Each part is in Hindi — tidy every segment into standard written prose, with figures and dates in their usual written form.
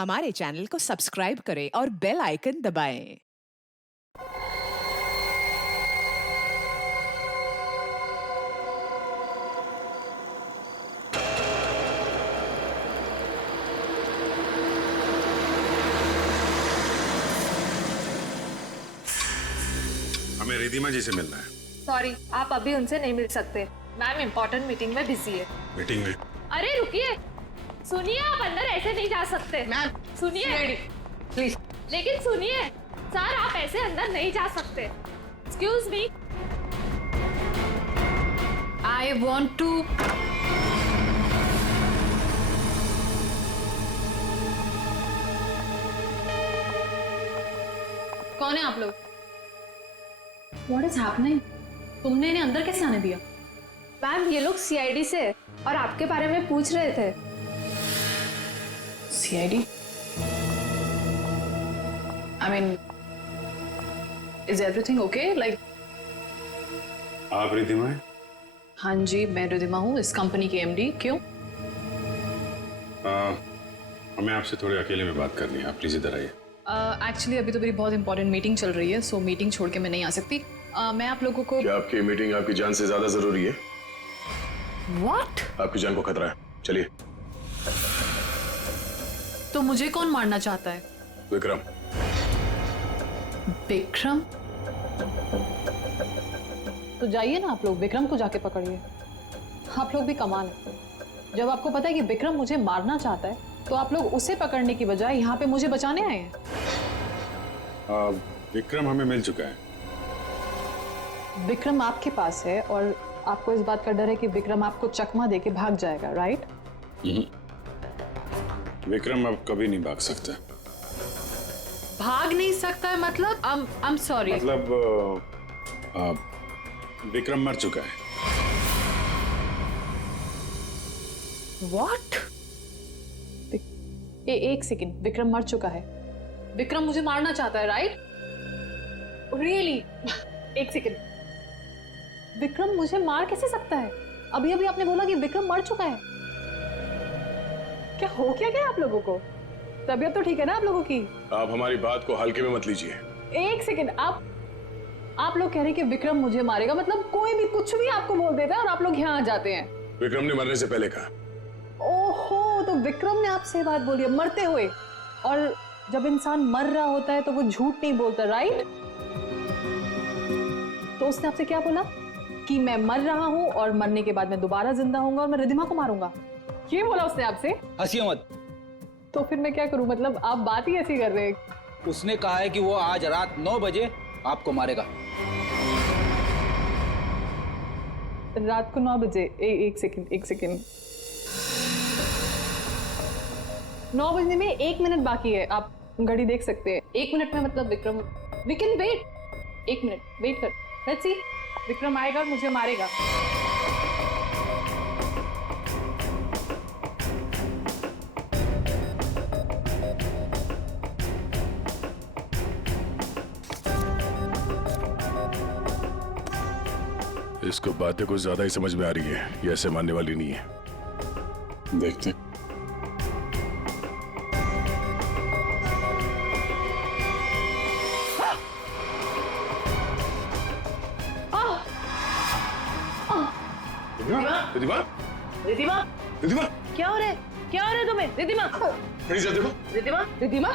हमारे चैनल को सब्सक्राइब करें और बेल आइकन दबाएं। हमें रिधिमा जी से मिलना है। सॉरी, आप अभी उनसे नहीं मिल सकते। मैम इम्पोर्टेंट मीटिंग में बिजी है। मीटिंग में? अरे रुकिए, सुनिए, आप अंदर ऐसे नहीं जा सकते। मैम सुनिए प्लीज। लेकिन सुनिए सर, आप ऐसे अंदर नहीं जा सकते। Excuse me, I want to. कौन है आप लोग? What is happening? तुमने इन्हें अंदर कैसे आने दिया? मैम ये लोग सीआईडी से और आपके बारे में पूछ रहे थे। CID? I mean, is everything okay? Like, आप रिधिमा हैं? हाँ जी, मैं रिधिमा हूँ, इस कंपनी की MD। क्यों? हमें आपसे थोड़े अकेले में बात करनी है, आप प्लीज इधर आइए। एक्चुअली अभी तो मेरी बहुत इंपॉर्टेंट मीटिंग चल रही है, सो मीटिंग छोड़ के मैं नहीं आ सकती। मैं आप लोगों को क्या आपकी मीटिंग आपकी जान से ज्यादा जरूरी है? What? आपकी जान को खतरा है, चलिए। तो मुझे कौन मारना चाहता है? विक्रम। विक्रम? तो जाइए ना आप लोग, विक्रम को जाके पकड़िए। आप लोग भी कमाल है, जब आपको पता है कि विक्रम मुझे मारना चाहता है तो आप लोग उसे पकड़ने की बजाय यहाँ पे मुझे बचाने आए हैं। विक्रम हमें मिल चुका है। विक्रम आपके पास है और आपको इस बात का डर है कि विक्रम आपको चकमा देके भाग जाएगा, राइट? विक्रम अब कभी नहीं भाग सकता। भाग नहीं सकता है मतलब? I'm sorry। मतलब विक्रम मर चुका है। What? एक सेकंड, विक्रम मर चुका है? विक्रम मुझे मारना चाहता है, राइट? रियली? एक सेकंड, विक्रम मुझे मार कैसे सकता है? अभी अभी आपने बोला कि विक्रम मर चुका है। क्या हो क्या गया आप लोगों को? तबीयत तो ठीक है ना आप लोगों की? आप हमारी बात को हल्के में मत लीजिए। एक सेकंड, आप लोग कह रहे हैं कि विक्रम मुझे मारेगा, मतलब कोई भी कुछ भी आपको बोल देता है और आप लोग यहाँ आ जाते हैं। विक्रम ने मरने से पहले कहा। ओहो, तो विक्रम ने आपसे बात बोली है मरते हुए, और जब इंसान मर रहा होता है तो वो झूठ नहीं बोलता, राइट? तो उसने आपसे क्या बोला? कि मैं मर रहा हूं और मरने के बाद मैं दोबारा जिंदा होऊंगा और मैं रिधिमा को मारूंगा, ये बोला उसने आपसे? हंसिए मत। तो फिर मैं क्या करूं? मतलब आप बात ही ऐसी कर रहे हैं। उसने कहा है कि वो आज रात 9 बजे आपको मारेगा। रात को 9 बजे? एक सेकंड, 9 बजने में 1 मिनट बाकी है, आप घड़ी देख सकते हैं। 1 मिनट में मतलब Vikram, we can wait. 1 minute wait कर, लेट्स सी। विक्रम आएगा और मुझे मारेगा। इसको बातें कुछ ज्यादा ही समझ में आ रही है, ये ऐसे मानने वाली नहीं है। देखते। रिधिमा? रिधिमा? रिधिमा? क्या हो रहा है? क्या हो रहा है तुम्हें? रिधिमा? खड़ी जा, देखो। Ridhima? Ridhima?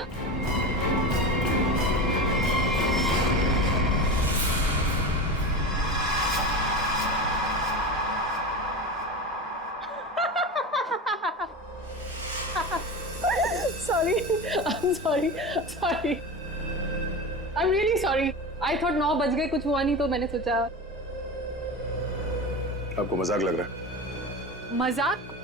sorry, I'm really sorry. I thought 9 बज गए, कुछ हुआ नहीं तो मैंने सोचा। आपको मजाक लग रहा है?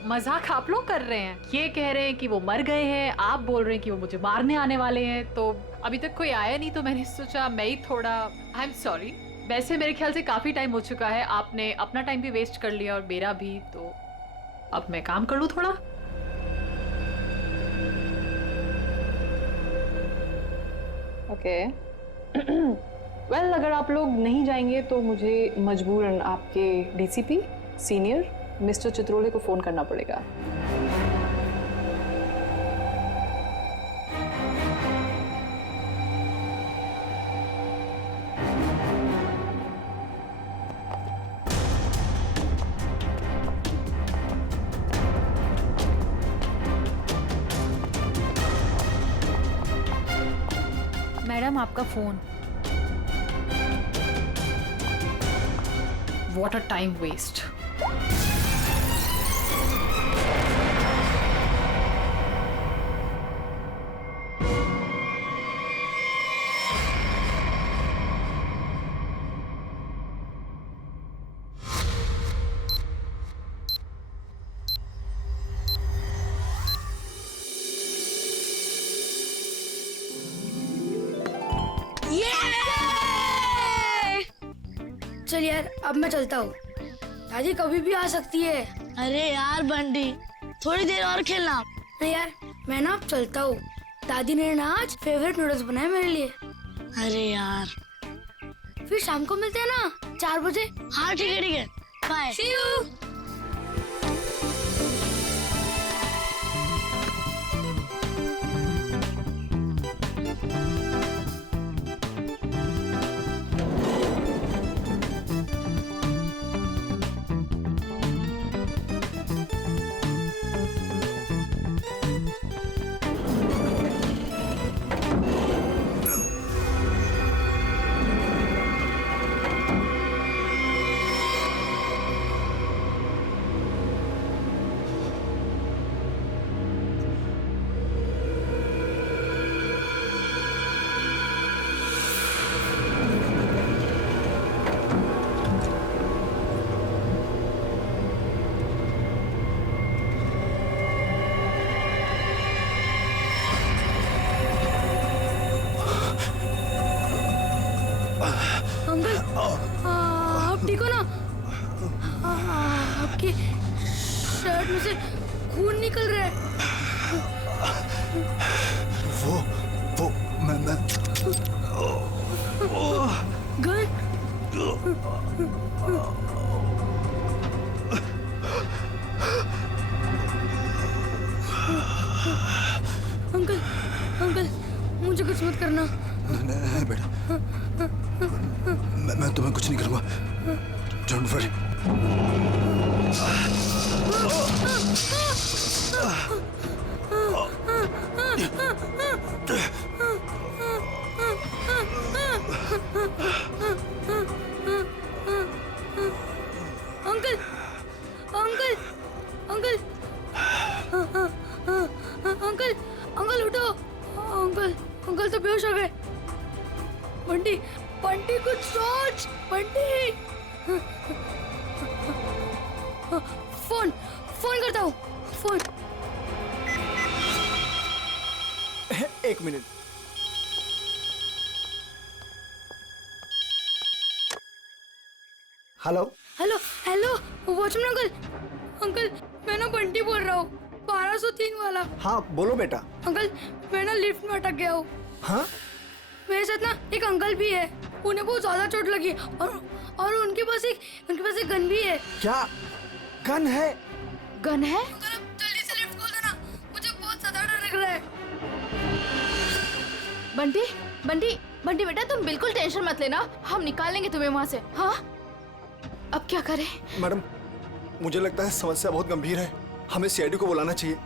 मजाक आप लोग कर रहे हैं। ये कह रहे हैं कि वो मर गए हैं, आप बोल रहे हैं कि वो मुझे मारने आने वाले हैं। तो अभी तक कोई आया नहीं तो मैंने सोचा मैं ही थोड़ा। I am sorry. वैसे मेरे ख्याल से काफी टाइम हो चुका है, आपने अपना टाइम भी वेस्ट कर लिया और मेरा भी, तो अब मैं काम कर लूं थोड़ा। ओके। वेल, अगर आप लोग नहीं जाएंगे तो मुझे मजबूरन आपके DCP सीनियर मिस्टर चित्रोले को फोन करना पड़ेगा। मैडम आपका phone. What a time waste. चल यार अब मैं चलता हूँ, दादी कभी भी आ सकती है। अरे यार बंटी, थोड़ी देर और खेलना। नहीं यार मैं ना अब चलता हूँ, दादी ने ना आज फेवरेट नूडल्स बनाए मेरे लिए। अरे यार, फिर शाम को मिलते हैं ना 4 बजे। हाँ ठीक है ठीक है, बाय। See you। अंकल आप ठीक हो ना? आपकी शर्ट में से खून निकल रहा है। वो मैं गन? अंकल अंकल मुझे कुछ मत करना। नहीं बेटा, मैं तुम्हें कुछ नहीं करूंगा। Don't worry. Uncle uncle uncle uncle uncle उठो। अंकल अंकल तो बेहोश हो गए। बंटी बंटी कुछ सोच। बंटी फोन फोन करता हूँ। फोन। एक minute. Hello hello hello watchman uncle. Uncle मैं ना बंटी बोल रहा हूँ, 1203 वाला। हाँ बोलो बेटा। अंकल मैं ना लिफ्ट में अटक गया हूँ। हाँ मेरे साथ ना एक अंकल भी है, उन्हें बहुत ज्यादा चोट लगी और उनके पास एक गन भी है। क्या गन है? गन है? अंकल अब जल्दी से लिफ्ट खोल देना, मुझे बहुत ज्यादा डर लग रहा है। बंटी बंटी बंटी बेटा तुम बिल्कुल टेंशन मत लेना, हम निकाल लेंगे तुम्हें वहाँ से। हाँ अब क्या करें? मैडम मुझे लगता है समस्या बहुत गंभीर है, हमें सीआईडी को बुलाना चाहिए।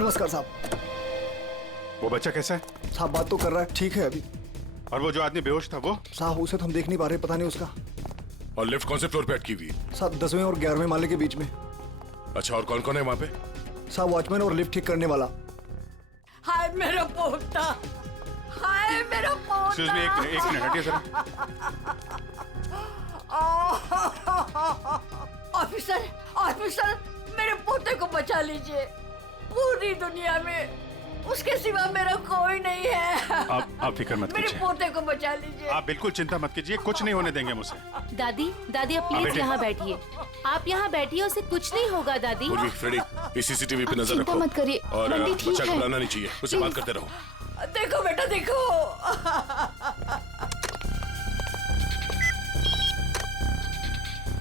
नमस्कार साहब। वो बच्चा कैसा है? साहब बात तो कर रहा है, ठीक है अभी। और वो जो आदमी बेहोश था वो? साहब उसे तो हम देख नहीं पा रहे, पता नहीं उसका। और लिफ्ट कौन से फ्लोर पे अटकी हुई? साहब 10वें और 11वें माले के बीच में। अच्छा और कौन कौन है वहाँ पे? साहब वॉचमैन और लिफ्ट ठीक करने वाला। हाय मेरा पोता, हाय मेरा पोता। एक्सक्यूज मी, एक मिनट हटिए जरा। ऑफिसर ऑफिसर मेरे पोते को बचा लीजिए, पूरी दुनिया में उसके सिवा मेरा कोई नहीं है। आप फिक्र मत मेरे कीजिए, पोते को बचा लीजिए। आप बिल्कुल चिंता मत कीजिए, कुछ नहीं होने देंगे मुझसे। दादी दादी आप प्लीज बेटे। यहाँ बैठिए, आप यहाँ बैठिए, उसे कुछ नहीं होगा दादी। पूर्वी, फ्रेडी, इस सीसीटीवी पे नजर चिंता रखो। मत करिए, और बंटी ठीक बच्चा है। घबराना नहीं चाहिए, उससे बात करते रहो। देखो बेटा देखो।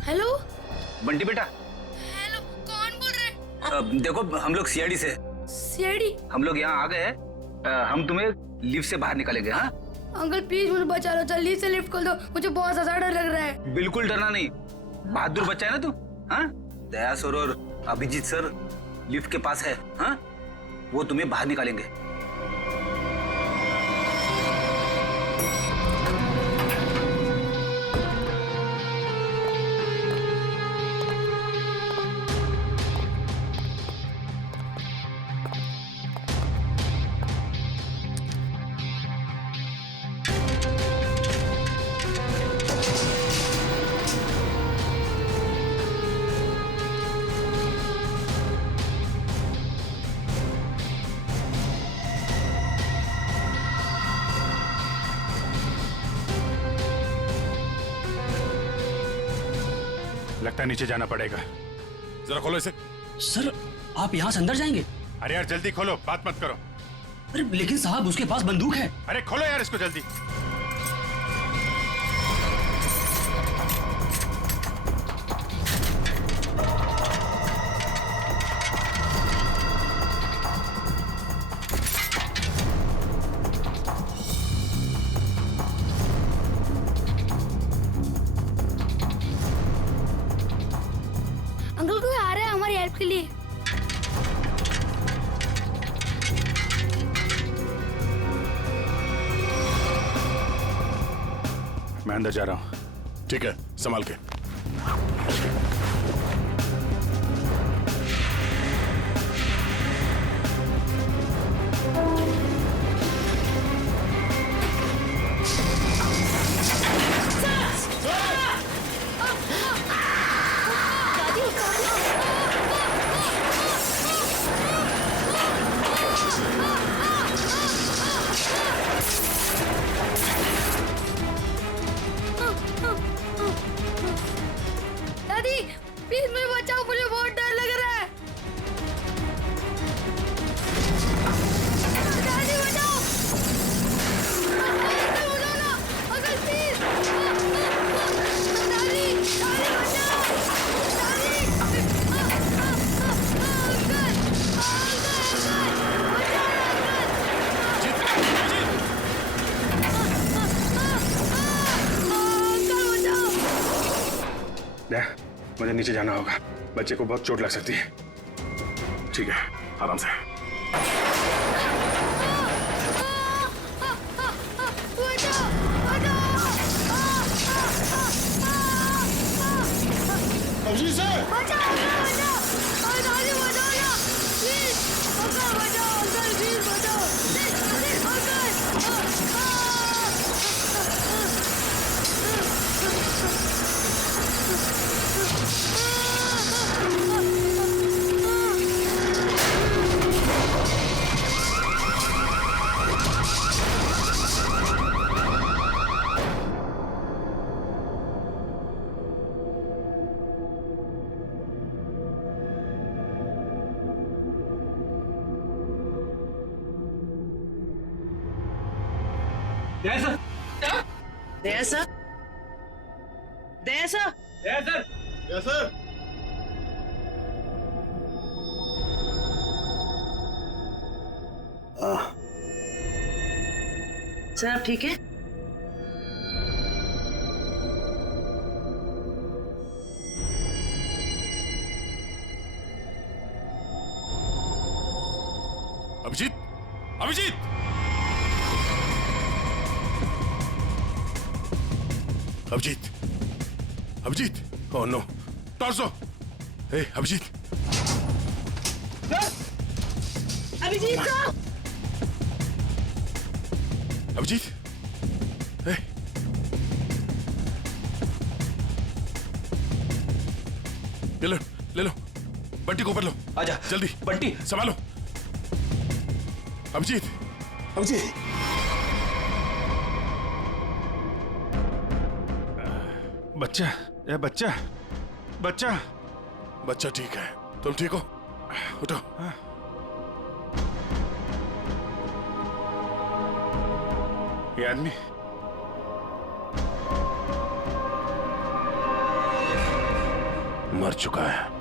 हेलो बंटी बेटा, हेलो, कौन बोल रहे? देखो हम लोग सीआईडी से, सीआईडी? हम लोग यहाँ आ गए हैं। हम तुम्हें लिफ्ट से बाहर निकालेंगे। हाँ अंकल प्लीज मुझे बचा लो, जल्दी से लिफ्ट खोल दो, मुझे बहुत ज्यादा डर लग रहा है। बिल्कुल डरना नहीं, बहादुर बच्चा है ना तू। हाँ दया सर और अभिजीत सर लिफ्ट के पास है। हाँ वो तुम्हें बाहर निकालेंगे। लगता है नीचे जाना पड़ेगा। जरा खोलो इसे। सर आप यहाँ से अंदर जाएंगे? अरे यार जल्दी खोलो, बात मत करो। अरे लेकिन साहब उसके पास बंदूक है। अरे खोलो यार इसको जल्दी। अंकल कोई आ रहा है हमारी हेल्प के लिए। मैं अंदर जा रहा हूँ। ठीक है, संभाल के। दादी प्लीज मुझे बचाओ, मुझे बहुत डर लग रहा है। दादी बचाओ, अंकल उठो ना, अंकल प्लीज। दादी दादी बचाओ, दादी मुझे नीचे जाना होगा, बच्चे को बहुत चोट लग सकती है। ठीक है, आराम से। अभिजीत सर! सर आप ठीक है? Abhijit, Abhijit! Abhijit, Abhijit! Oh no, torso! Hey Abhijit! Abhijit sir! Abhijit, hey, ले लो, बंटी को ऊपर लो। आजा जल्दी, बंटी संभालो। अभिजीत, अभिजीत! बच्चा, ये बच्चा, बच्चा, बच्चा ठीक है, तुम ठीक हो? उठो। हाँ। ये आदमी मर चुका है।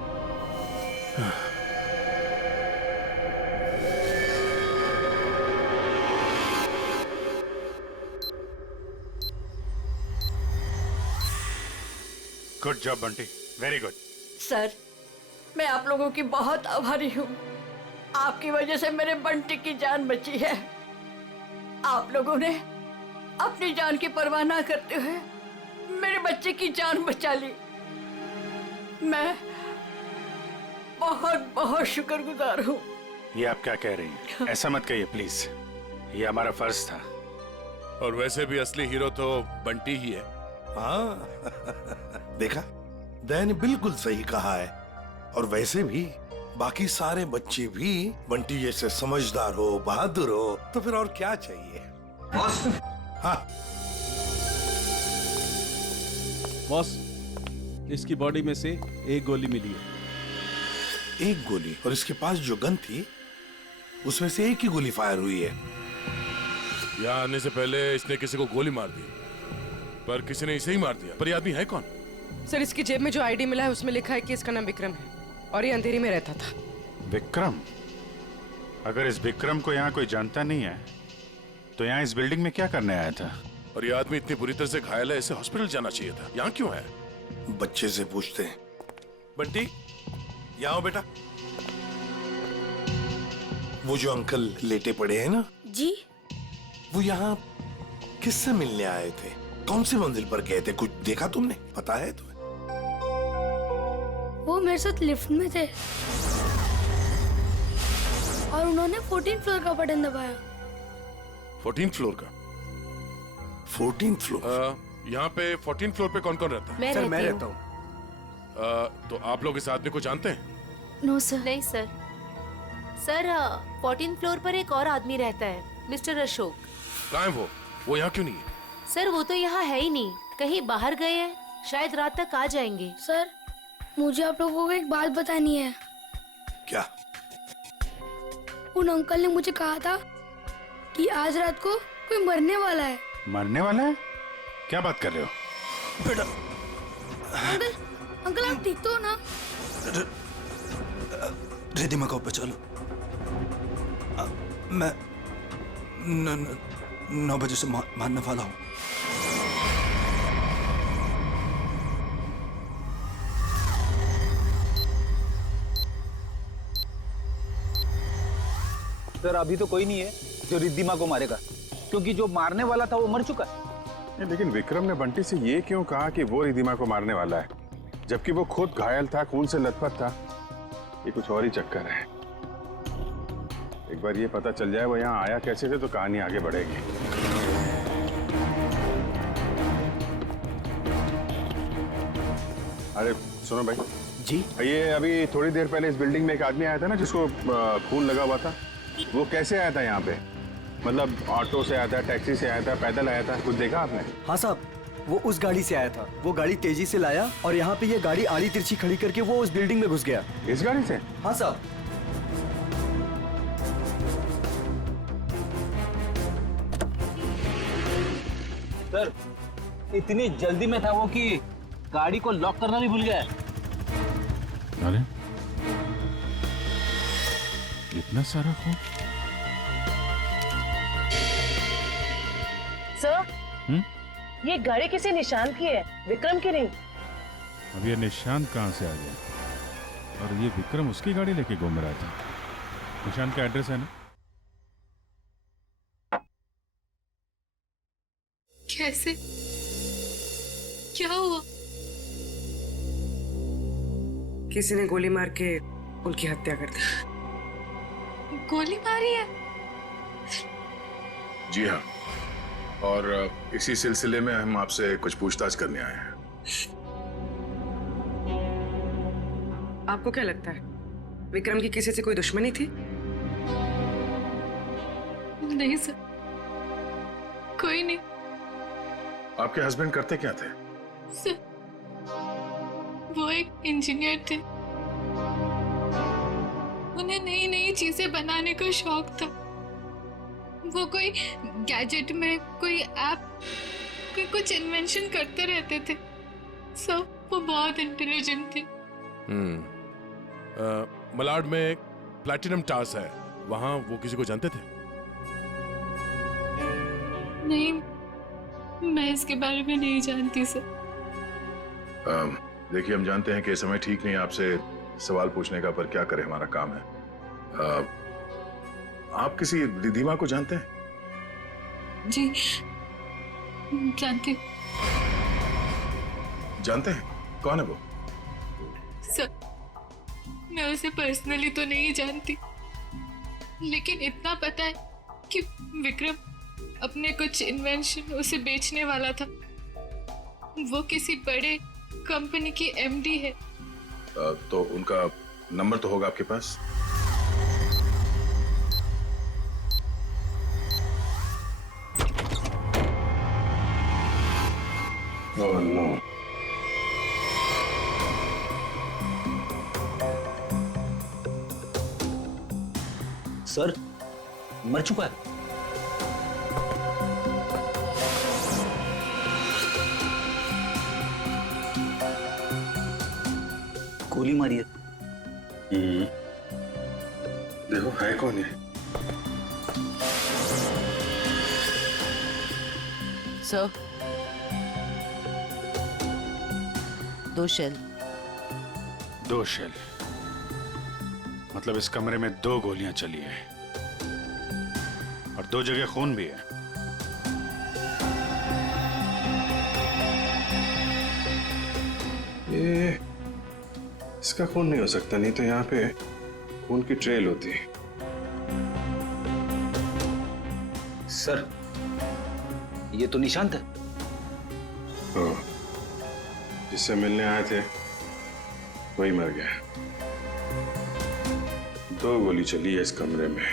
Good job Bunty, very good. Sir, मैं आप लोगों की बहुत आभारी हूँ। आपकी वजह से मेरे बंटी की जान बची है। आप लोगों ने अपनी जान की परवाह ना करते हुए मेरे बच्चे की जान बचा ली। मैं बहुत बहुत शुक्रगुजार हूँ। ये आप क्या कह रही हैं? ऐसा मत कहिए प्लीज, ये हमारा फर्ज था। और वैसे भी असली हीरो तो बंटी ही है। हाँ देखा, दया ने बिल्कुल सही कहा है। और वैसे भी बाकी सारे बच्चे भी बंटी जैसे समझदार हो, बहादुर हो, तो फिर और क्या चाहिए। बॉस। हाँ बॉस, इसकी बॉडी में से एक गोली मिली है। एक गोली? और इसके पास जो गन थी उसमें से एक ही गोली फायर हुई है। यहाँ आने से पहले इसने किसी को गोली मार दी, पर किसी ने इसे ही मार दिया। पर ये आदमी है कौन? सर, इसकी जेब में जो आईडी मिला है उसमें लिखा है कि इसका नाम विक्रम है और ये अंधेरी में रहता था। विक्रम? अगर इस विक्रम को यहाँ कोई जानता नहीं है तो यहाँ इस बिल्डिंग में क्या करने आया था? और ये आदमी इतनी बुरी तरह से घायल है, इसे हॉस्पिटल जाना चाहिए था। यहाँ क्यों है? बच्चे से पूछते हैं। बंटी, यहाँ आओ बेटा। वो जो अंकल लेटे पड़े हैं ना जी, वो यहाँ किससे मिलने आए थे? कौन सी मंजिल पर गए थे? कुछ देखा तुमने? पता है तुम्हें? वो मेरे साथ लिफ्ट में थे और उन्होंने 14th फ्लोर का बटन दबाया। 14th फ्लोर का? 14th floor? यहाँ पे 14th फ्लोर पे कौन कौन रहता है? सर, मैं रहता हूँ। तो आप लोग इस आदमी को जानते हैं? No sir. नहीं सर। सर, 14th फ्लोर पर एक और आदमी रहता है, मिस्टर अशोक। कहाँ है वो यहाँ क्यों नहीं है? सर, वो तो यहाँ है ही नहीं, कहीं बाहर गए हैं, शायद रात तक आ जाएंगे। सर, मुझे आप लोगों को एक बात बतानी है। क्या? उन अंकल ने मुझे कहा था कि आज रात को कोई मरने वाला है। मरने वाला है? क्या बात कर रहे हो? बेटा। अंकल, अंकल आप ठीक तो हो ना? रिद्धिमा को चलो। मैं 9 बजे से मारने वाला हूँ। सर, अभी तो कोई नहीं है जो रिद्धिमा को मारेगा, क्योंकि जो मारने वाला था वो मर चुका है। लेकिन विक्रम ने बंटी से ये क्यों कहा कि वो रिद्धिमा को मारने वाला है, जबकि वो खुद घायल था, खून से लथपथ था? ये कुछ और ही चक्कर है। एक बार ये पता चल जाए वो यहाँ आया कैसे थे तो कहानी आगे बढ़ेगी। अरे सुनो भाई जी, ये अभी थोड़ी देर पहले इस बिल्डिंग में एक आदमी आया था ना जिसको खून लगा हुआ था, वो कैसे आया था यहाँ पे? मतलब ऑटो से आया था, टैक्सी से आया था, पैदल आया था? कुछ देखा आपने? हाँ साहब, वो उस गाड़ी से आया था। वो गाड़ी तेजी से लाया और यहाँ पे ये गाड़ी आड़ी तिरछी खड़ी करके वो उस बिल्डिंग में घुस गया। इस गाड़ी से? हाँ साहब। सर, इतनी जल्दी में था वो कि गाड़ी को लॉक करना भी भूल गया। अरे इतना सारा खून? सर, ये गाड़ी किसी निशान की है, विक्रम की नहीं। अब ये निशान कहाँ से आ गया? और ये विक्रम उसकी गाड़ी लेके घूम रहा था। निशान का एड्रेस है ना? कैसे? क्या हुआ? किसी ने गोली मार के उनकी हत्या कर दी। गोली मारी है? जी हाँ, और इसी सिलसिले में हम आपसे कुछ पूछताछ करने आए हैं। आपको क्या लगता है, विक्रम की किसी से कोई दुश्मनी थी? नहीं सर, कोई नहीं। आपके हस्बैंड करते क्या थे? सर, वो एक इंजीनियर थे। उन्हें नई नई चीजें बनाने का शौक था। वो कोई गैजेट में कोई ऐप, कोई कुछ इन्वेंशन करते रहते थे। सब वो बहुत इंटेलिजेंट थे। मलाड में एक प्लैटिनम टावर्स है, वहां वो किसी को जानते थे? नहीं, मैं इसके बारे में नहीं जानती सर। देखिए, हम जानते हैं कि ये समय ठीक नहीं है आपसे सवाल पूछने का, पर क्या करें, हमारा काम है। आप किसी रिधिमा को जानते हैं? जी जानती हूँ। जानते हैं? कौन है वो? सर, मैं उसे पर्सनली तो नहीं जानती, लेकिन इतना पता है कि विक्रम अपने कुछ इन्वेंशन उसे बेचने वाला था। वो किसी बड़े कंपनी की एमडी है। तो उनका नंबर तो होगा आपके पास? Oh no. सर, मर चुका है। गोली मारी है। देखो है कौन है? Sir, 2 shell. 2 शेल? मतलब इस कमरे में 2 गोलियां चली है और 2 जगह खून भी है। ये इसका खून नहीं हो सकता, नहीं तो यहाँ पे खून की ट्रेल होती है। सर, ये तो निशांत है। जिससे मिलने आए थे वही मर गया। 2 गोली चली है इस कमरे में,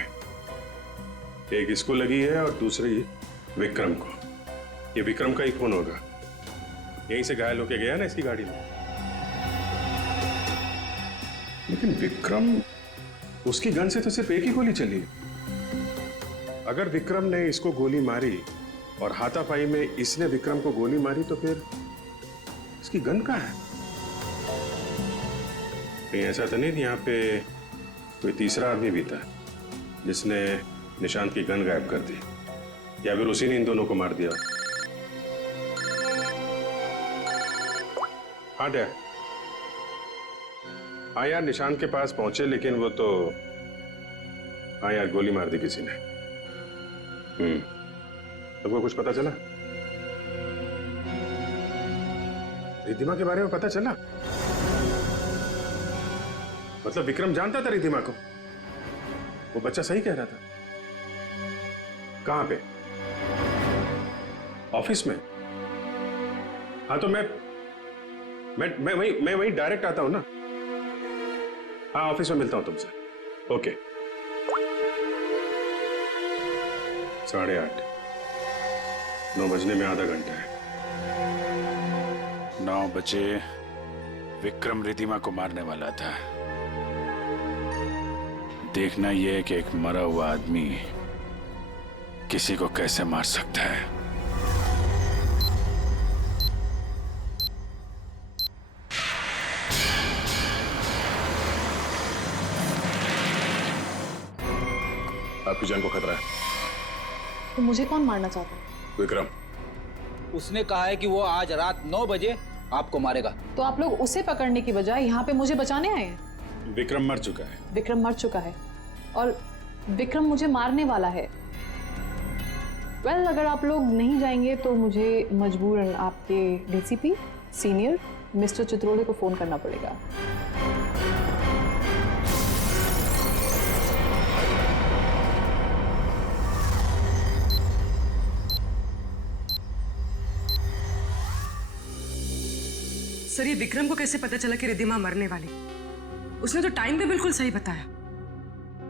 एक इसको लगी है और दूसरी विक्रम को। ये विक्रम का ही खून होगा, यहीं से घायल होके गया ना इसकी गाड़ी में। लेकिन विक्रम, उसकी गन से तो सिर्फ एक ही गोली चली। अगर विक्रम ने इसको गोली मारी और हाथापाई में इसने विक्रम को गोली मारी, तो फिर इसकी गन कहाँ है? कहीं ऐसा तो नहीं यहाँ पे कोई तीसरा आदमी भी था जिसने निशांत की गन गायब कर दी, या फिर उसी ने इन दोनों को मार दिया? हाँ डैड, हाँ यार, निशांत के पास पहुंचे, लेकिन वो तो, हाँ यार, गोली मार दी किसी ने। तुमको कुछ पता चला? रिधिमा के बारे में पता चला? मतलब विक्रम जानता था रिधिमा को? वो बच्चा सही कह रहा था। कहां पे? ऑफिस में? हाँ तो मैं वही डायरेक्ट आता हूं ना। हाँ, ऑफिस में मिलता हूं तुमसे। ओके। 8:30। 9 बजने में आधा घंटा है। 9 बजे विक्रम रिधिमा को मारने वाला था। देखना यह है कि एक मरा हुआ आदमी किसी को कैसे मार सकता है। आपकी जान को खतरा है। तो मुझे कौन मारना चाहता है? विक्रम। उसने कहा है कि वो आज रात 9 बजे आपको मारेगा। तो आप लोग उसे पकड़ने की बजाय यहाँ पे मुझे बचाने आए हैं? विक्रम मर चुका है। विक्रम मर चुका है और विक्रम मुझे मारने वाला है। अगर आप लोग नहीं जाएंगे तो मुझे मजबूरन आपके डीसीपी सीनियर मिस्टर चित्रोड़े को फोन करना पड़ेगा। सर, ये विक्रम को कैसे पता चला कि रिधिमा मरने वाली? उसने तो टाइम भी बिल्कुल सही बताया।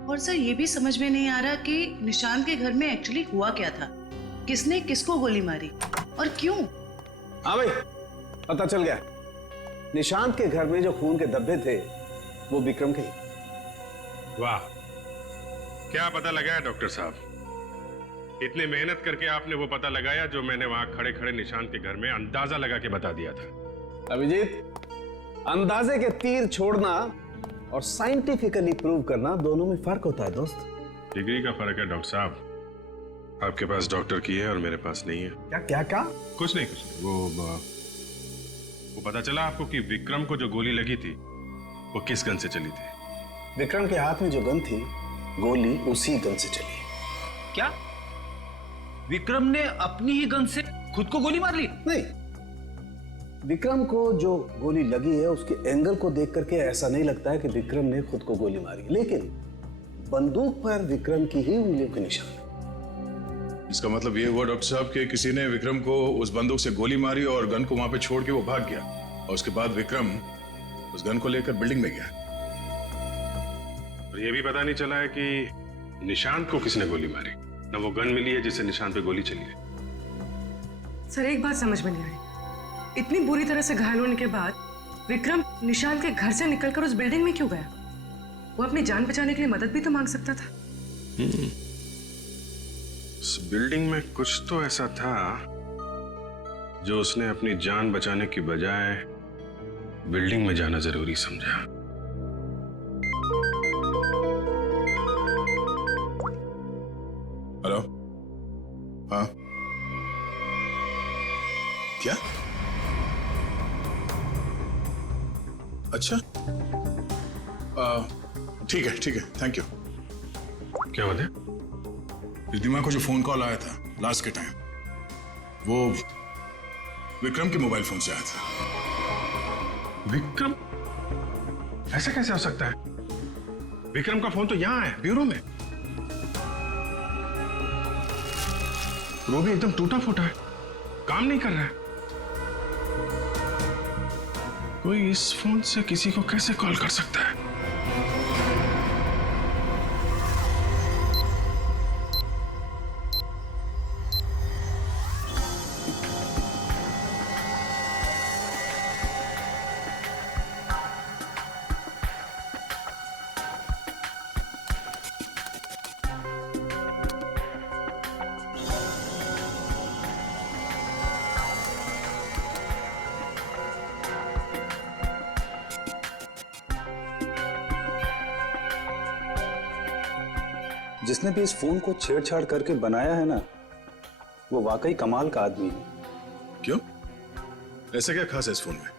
और सर, ये भी समझ में नहीं आ रहा कि निशांत के घर में एक्चुअली हुआ क्या था, किसने किसको गोली मारी और क्यों। हाँ भाई, पता चल गया। निशांत के घर में जो खून के धब्बे थे वो विक्रम के ही। वाह, क्या पता लगाया डॉक्टर साहब? इतनी मेहनत करके आपने वो पता लगाया जो मैंने वहां खड़े खड़े निशांत के घर में अंदाजा लगा के बता दिया था। अभिजीत, अंदाजे के तीर छोड़ना और साइंटिफिकली प्रूव करना दोनों में फर्क होता है दोस्त। डिग्री का फर्क है डॉक्टर साहब। आपके पास डॉक्टर की है और मेरे पास नहीं है। क्या क्या क्या? कुछ नहीं। वो पता चला आपको कि विक्रम को जो गोली लगी थी वो किस गन से चली थी? विक्रम के हाथ में जो गन थी, गोली उसी गन से चली। क्या विक्रम ने अपनी ही गन से खुद को गोली मार ली? नहीं, विक्रम को जो गोली लगी है उसके एंगल को देख करके ऐसा नहीं लगता है कि विक्रम ने खुद को गोली मारी, लेकिन बंदूक पर विक्रम की ही उंगलियों के निशान है। इसका मतलब ये हुआ डॉक्टर साहब कि किसी ने विक्रम को उस बंदूक से गोली मारी और गन को वहां पे छोड़ के वो भाग गया, और उसके बाद विक्रम उस गन को लेकर बिल्डिंग में गया। और ये भी पता नहीं चला है कि निशांत को किसने गोली मारी, न वो गन मिली है जिससे निशांत पे गोली चली है। सर एक बात समझ में नहीं आई, इतनी बुरी तरह से घायल होने के बाद विक्रम निशांत के घर से निकलकर उस बिल्डिंग में क्यों गया? वो अपनी जान बचाने के लिए मदद भी तो मांग सकता था। उस बिल्डिंग में कुछ तो ऐसा था जो उसने अपनी जान बचाने की बजाय बिल्डिंग में जाना जरूरी समझा। हेलो, हाँ क्या? अच्छा, ठीक है, थैंक यू। क्या बात है? रिद्धिमा को जो फोन कॉल आया था लास्ट के टाइम, वो विक्रम के मोबाइल फोन से आया था। विक्रम? ऐसा कैसे हो सकता है? विक्रम का फोन तो यहां है, ब्यूरो में। वो भी एकदम टूटा फूटा है, काम नहीं कर रहा है। कोई इस फोन से किसी को कैसे कॉल कर सकता है? जिसने भी इस फोन को छेड़छाड़ करके बनाया है ना, वो वाकई कमाल का आदमी है। क्यों? ऐसा क्या खास है इस फोन में?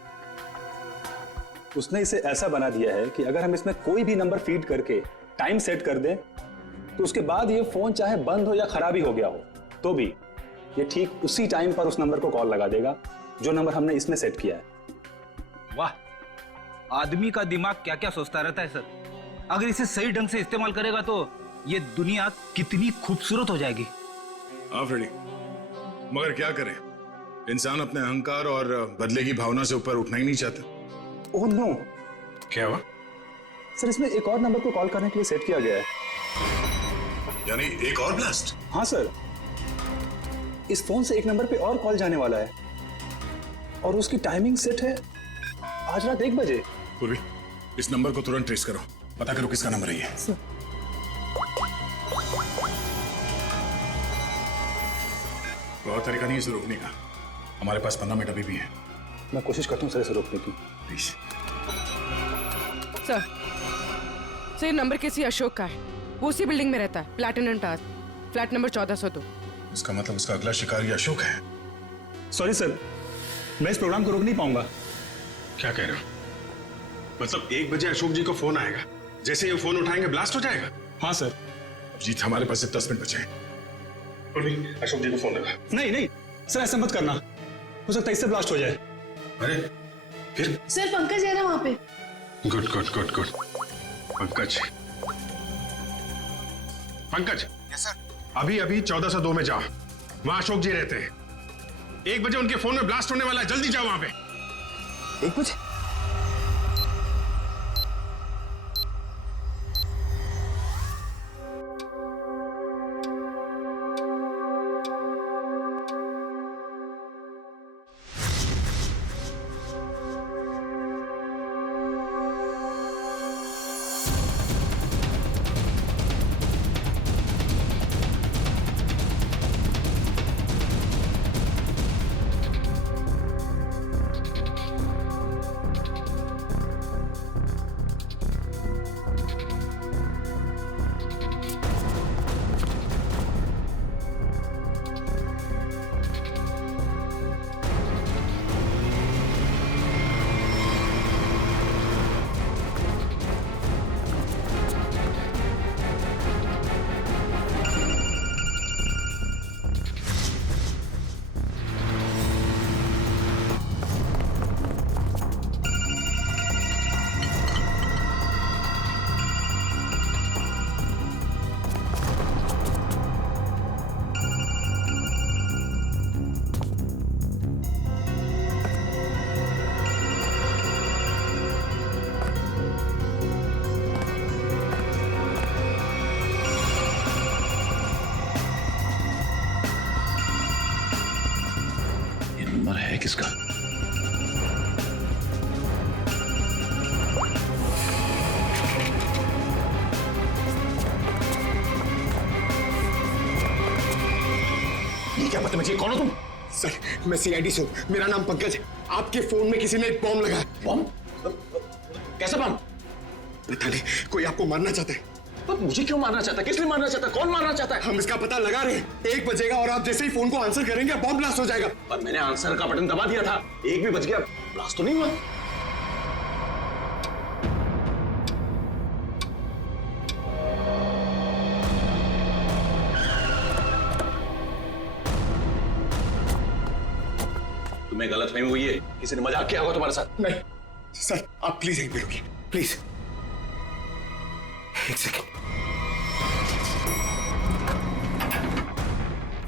उसने इसे ऐसा बना दिया है कि अगर हम इसमें कोई भी नंबर फीड करके टाइम सेट कर दें, तो उसके बाद ये फोन चाहे बंद हो या खराबी हो गया हो, तो भी ये ठीक उसी टाइम पर उस नंबर को कॉल लगा देगा जो नंबर हमने इसमें सेट किया है। वाह, आदमी का दिमाग क्या क्या सोचता रहता है सर। अगर इसे सही ढंग से इस्तेमाल करेगा तो ये दुनिया कितनी खूबसूरत हो जाएगी। हाँ फ्रेडी, मगर क्या करें, इंसान अपने अहंकार और बदले की भावना से ऊपर उठना ही नहीं चाहता। Oh no. क्या हुआ? सर इसमें एक और नंबर को कॉल करने के लिए सेट किया गया है। यानी एक और ब्लास्ट? हाँ सर, इस फोन से एक नंबर पे और कॉल जाने वाला है और उसकी टाइमिंग सेट है आज रात 1 बजे। पूर्वी, इस नंबर को तुरंत ट्रेस करो, पता करो किसका नंबर है ये। सर। और तरीका नहीं है इसे रोकने का, हमारे पास 15 मिनट अभी भी है। मैं कोशिश करता हूँ सर इसे रोकने की। प्लीज। सर नंबर किसी अशोक का है, वो उसी बिल्डिंग में रहता है, प्लैटिनम टावर, फ्लैट नंबर 1402। इसका मतलब उसका अगला शिकारी अशोक है। सॉरी सर, मैं इस प्रोग्राम को रोक नहीं पाऊंगा। क्या कह रहे हो? मतलब 1 बजे अशोक जी को फोन आएगा, जैसे ये फोन उठाएंगे ब्लास्ट हो जाएगा? हाँ सर। अब जीत, हमारे पास 10 मिनट बचे हैं। अशोक जी को फोन लगा। नहीं नहीं सर, ऐसा मत करना, हो सकता है इससे ब्लास्ट हो जाए। अरे फिर? सर पंकज है ना वहां पे। Good good good good. Pankaj, Pankaj. Yes sir. अभी अभी 1402 में जाओ, वहां अशोक जी रहते हैं। 1 बजे उनके फोन में ब्लास्ट होने वाला है, जल्दी जाओ वहां पे। 1 बजे? है किसका? ये क्या बदतमीजी, कौन हो तुम? सर, मैं सीआईडी से हूँ, मेरा नाम पंकज है। आपके फोन में किसी ने एक बॉम्ब लगाया। बॉम्ब? कैसा बॉम्ब? पता नहीं, कोई आपको मारना चाहता है। तो मुझे क्यों मारना चाहता है? किस लिए मारना चाहता है? कौन मारना चाहता है? हम इसका पता लगा रहे हैं। 1 बजेगा और आप जैसे ही फोन को आंसर करेंगे बॉम्ब ब्लास्ट हो जाएगा। पर मैंने आंसर का बटन दबा दिया था, 1 भी बज गया, ब्लास्ट तो नहीं हुआ। तुम्हें गलतफहमी हुई है, किसी ने मजाक किया होगा तुम्हारे साथ। नहीं सर, आप प्लीज यहीं पे रुकिए, प्लीज। 1 सेकेंड,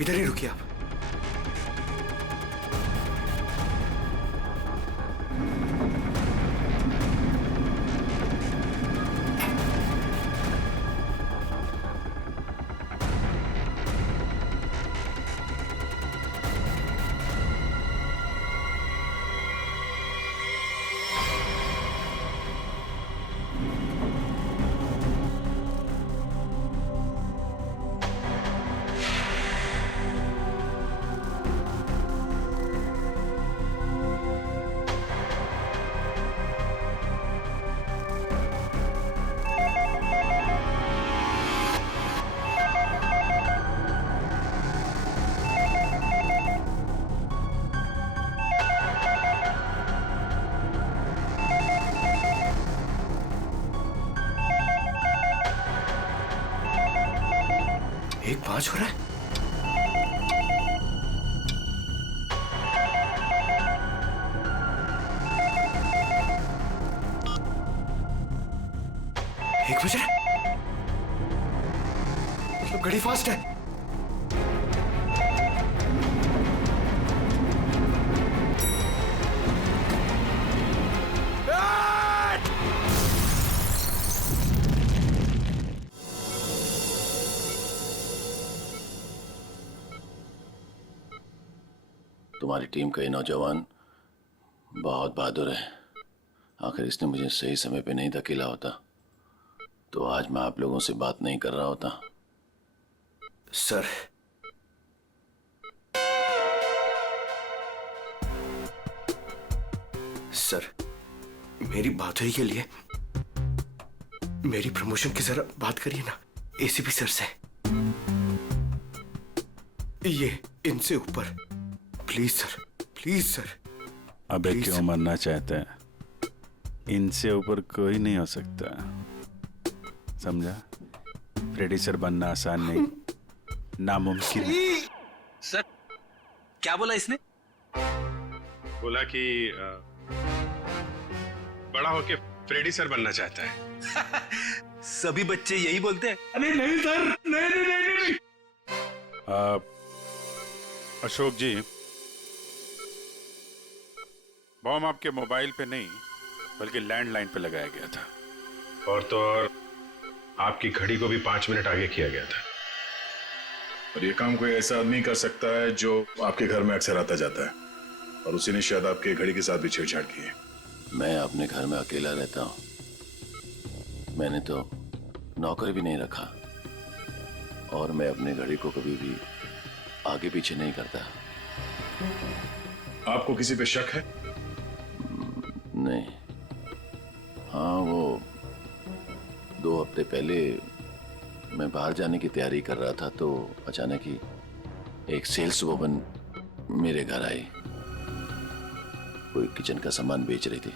इधर ही रुकिए आप। एक 5 हो रहा है। एक बज रहा है, मतलब घड़ी फास्ट है। तुम्हारी टीम का ये नौजवान बहुत बहादुर है। आखिर इसने मुझे सही समय पे नहीं धकेला होता तो आज मैं आप लोगों से बात नहीं कर रहा होता। सर, सर, मेरी बात हुई के लिए मेरी प्रमोशन की जरा बात करिए ना एसीपी सर से। ये इनसे ऊपर, प्लीज सर, प्लीज सर। अबे क्यों मरना चाहते हैं? इनसे ऊपर कोई नहीं हो सकता, समझा? फ्रेडी सर बनना आसान नहीं, नामुमकिन है। सर, क्या बोला इसने? बोला कि बड़ा होके फ्रेडी सर बनना चाहता है। सभी बच्चे यही बोलते हैं। अरे नहीं सर, नहीं। अशोक जी, बॉम्ब आपके मोबाइल पे नहीं बल्कि लैंडलाइन पे लगाया गया था। और तो और आपकी घड़ी को भी 5 मिनट आगे किया गया था। और ये काम कोई ऐसा आदमी कर सकता है जो आपके घर में अक्सर आता जाता है, और उसी ने शायद आपके घड़ी के साथ भी छेड़छाड़ की है। मैं अपने घर में अकेला रहता हूँ, मैंने तो नौकर भी नहीं रखा, और मैं अपने घड़ी को कभी भी आगे पीछे नहीं करता। आपको किसी पे शक है? नहीं। हाँ, वो 2 हफ्ते पहले मैं बाहर जाने की तैयारी कर रहा था तो अचानक ही एक सेल्स वुमन मेरे घर आई। कोई किचन का सामान बेच रही थी,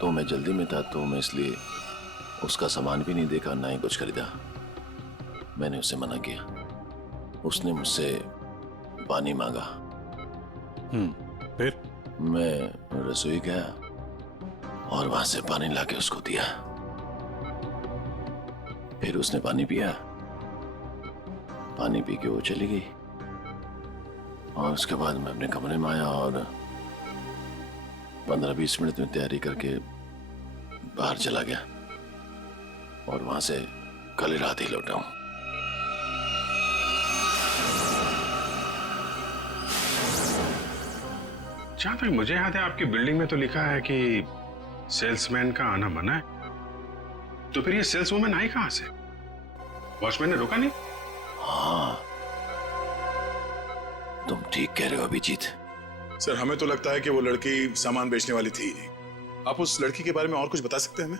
तो मैं जल्दी में था तो मैं इसलिए उसका सामान भी नहीं देखा, ना ही कुछ खरीदा। मैंने उसे मना किया। उसने मुझसे पानी मांगा। फिर मैं रसोई गया और वहां से पानी लाके उसको दिया। फिर उसने पानी पिया, पानी पी के वो चली गई। और उसके बाद मैं अपने कमरे में आया और 15-20 मिनट में तैयारी करके बाहर चला गया, और वहां से कल रात ही लौटा हूं। जहां तक मुझे याद है आपकी बिल्डिंग में तो लिखा है कि सेल्समैन का आना मना है, तो फिर ये सेल्सवुमन आई कहां से? वॉचमैन ने रोका नहीं? हाँ, तुम ठीक कह रहे हो अभिजीत। सर हमें तो लगता है कि वो लड़की सामान बेचने वाली थी ही नहीं। आप उस लड़की के बारे में और कुछ बता सकते हैं हमें?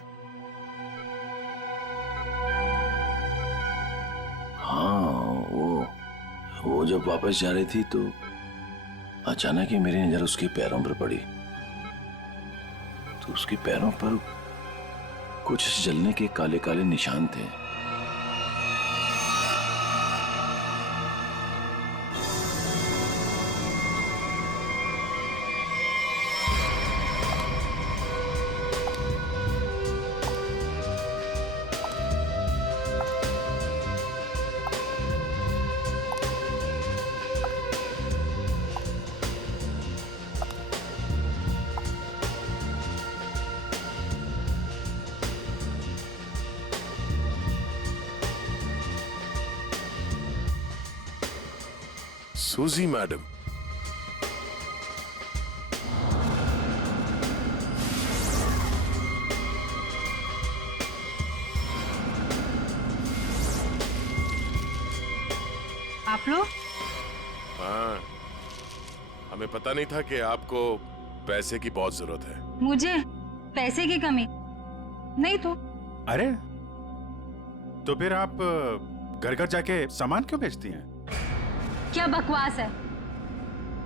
हाँ, वो जब वापस जा रही थी तो अचानक ही मेरी नजर उसके पैरों पर पड़ी, तो उसके पैरों पर कुछ जलने के काले काले निशान थे। सूजी मैडम, आप लोग? हाँ, हमें पता नहीं था कि आपको पैसे की बहुत जरूरत है। मुझे पैसे की कमी नहीं तो। अरे तो फिर आप घर घर जाके सामान क्यों बेचती हैं? क्या बकवास है,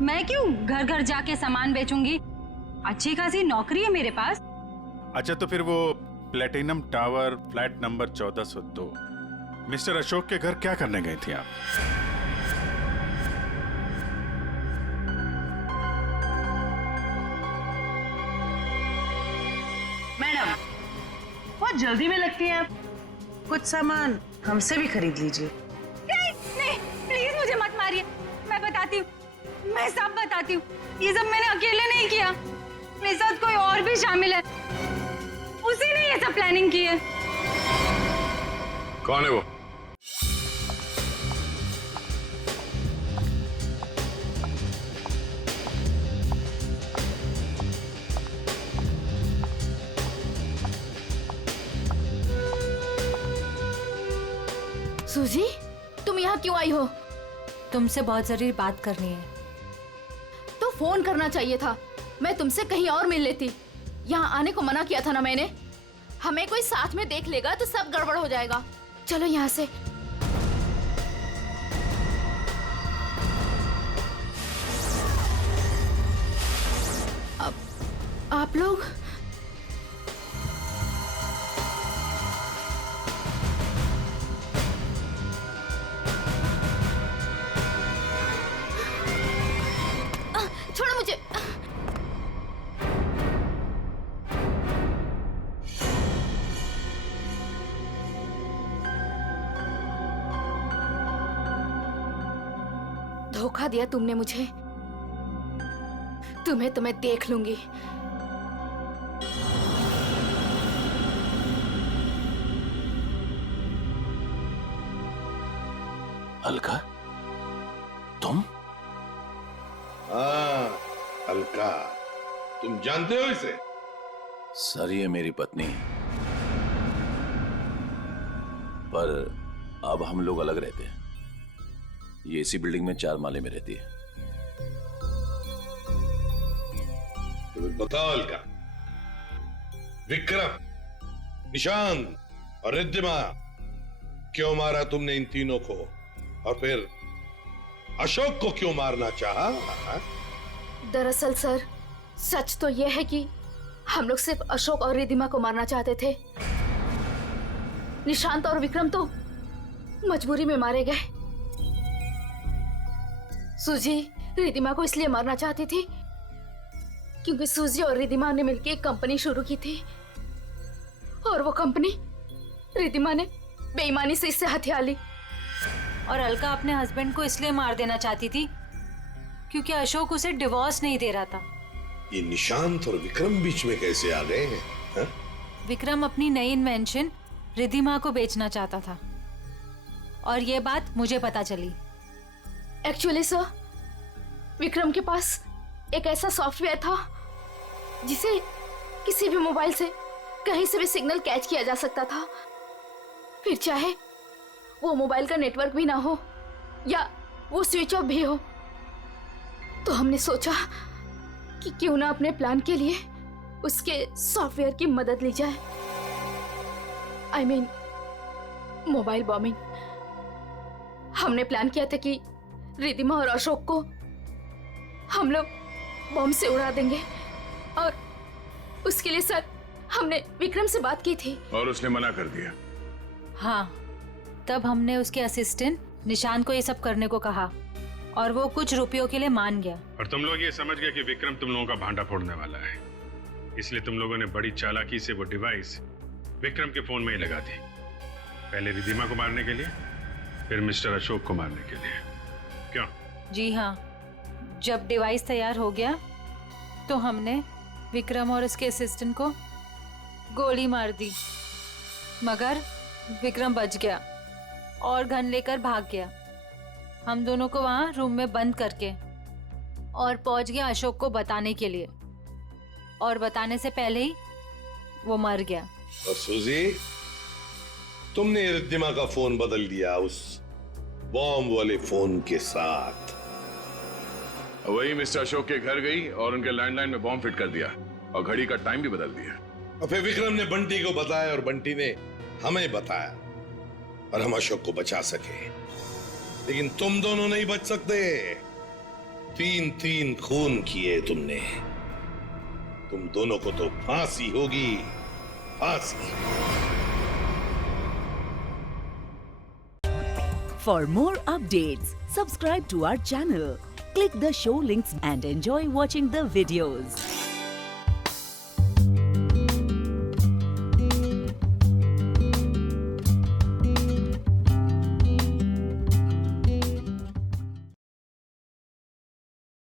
मैं क्यों घर घर जाके सामान बेचूंगी? अच्छी खासी नौकरी है मेरे पास। अच्छा तो फिर वो platinum tower flat number 1402 mister Ashok के घर क्या करने गई थी आप? मैडम बहुत जल्दी में लगती हैं आप, कुछ सामान हमसे भी खरीद लीजिए। नहीं, प्लीज मुझे मत मारिए, मैं बताती हूँ, मैं सब बताती हूँ। ये सब मैंने अकेले नहीं किया, मेरे साथ कोई और भी शामिल है, उसी ने ये सब प्लानिंग की है। कौन है वो? सूजी, तुम यहाँ क्यों आई हो? तुमसे बहुत जरूरी बात करनी है। तो फोन करना चाहिए था, मैं तुमसे कहीं और मिल लेती। यहाँ आने को मना किया था ना मैंने। हमें कोई साथ में देख लेगा तो सब गड़बड़ हो जाएगा। चलो यहाँ से। अब आप लोग छोड़ो मुझे। धोखा दिया तुमने मुझे। तुम्हें तो मैं देख लूंगी। अलका, तुम? हाँ अलका, तुम जानते हो इसे? सर ये मेरी पत्नी, पर अब हम लोग अलग रहते हैं। ये इसी बिल्डिंग में 4 माले में रहती है। तो बताओ अलका, विक्रम, निशांत और रिद्धिमा क्यों मारा तुमने इन तीनों को? और फिर अशोक को क्यों मारना चाहा? दरअसल सर, सच तो यह है कि हम लोग सिर्फ अशोक और रिद्धिमा को मारना चाहते थे। निशांत और विक्रम तो मजबूरी में मारे गए। सूजी रिद्धिमा को इसलिए मारना चाहती थी क्योंकि सूजी और रिद्धिमा ने मिलकर एक कंपनी शुरू की थी, और वो कंपनी रिद्धिमा ने बेईमानी से इससे हथिया ली। और अलका अपने हस्बैंड को इसलिए मार देना चाहती थी क्योंकि अशोक उसे डिवोर्स नहीं दे रहा था। ये निशांत और विक्रम बीच में कैसे आ गए हैं? हा? विक्रम अपनी नई इन्वेंशन रिद्धिमा को बेचना चाहता था, और ये बात मुझे पता चली। एक्चुअली सर, विक्रम के पास एक ऐसा सॉफ्टवेयर था जिसे किसी भी मोबाइल से कहीं से भी सिग्नल कैच किया जा सकता था, फिर चाहे वो मोबाइल का नेटवर्क भी ना हो या वो स्विच ऑफ भी हो। तो हमने सोचा कि क्यों ना अपने प्लान के लिए उसके सॉफ्टवेयर की मदद ली जाए। I mean, mobile bombing. हमने प्लान किया था कि रिद्धिमा और अशोक को हम लोग बॉम्ब से उड़ा देंगे, और उसके लिए सर हमने विक्रम से बात की थी और उसने मना कर दिया। हाँ, तब हमने उसके असिस्टेंट निशांत को ये सब करने को कहा और वो कुछ रुपयों के लिए मान गया। और तुम लोग ये समझ गए कि विक्रम तुम लोगों का भांडा फोड़ने वाला है, इसलिए तुम लोगों ने बड़ी चालाकी से वो डिवाइस विक्रम के फोन में ही लगा दी। पहले रिद्धिमा को मारने के लिए, फिर मिस्टर अशोक को मारने के लिए। क्यों? जी हाँ, जब डिवाइस तैयार हो गया तो हमने विक्रम और उसके असिस्टेंट को गोली मार दी, मगर विक्रम बच गया और गन लेकर भाग गया। हम दोनों को वहाँ रूम में बंद करके, और पहुंच गया अशोक को बताने के लिए, और बताने से पहले ही वो मर गया। और सूजी, तुमने रिद्धिमा का फोन बदल दिया उस बॉम्ब वाले फोन के साथ। वही मिस्टर अशोक के घर गई और उनके लैंडलाइन में बॉम्ब फिट कर दिया और घड़ी का टाइम भी बदल दिया। और फिर विक्रम ने बंटी को बताया और बंटी ने हमें बताया, और हम अशोक को बचा सके। लेकिन तुम दोनों नहीं बच सकते। 3 खून किए तुमने। तुम दोनों को तो फांसी होगी, फांसी। For more updates, subscribe to our channel, click the show links and enjoy watching the videos.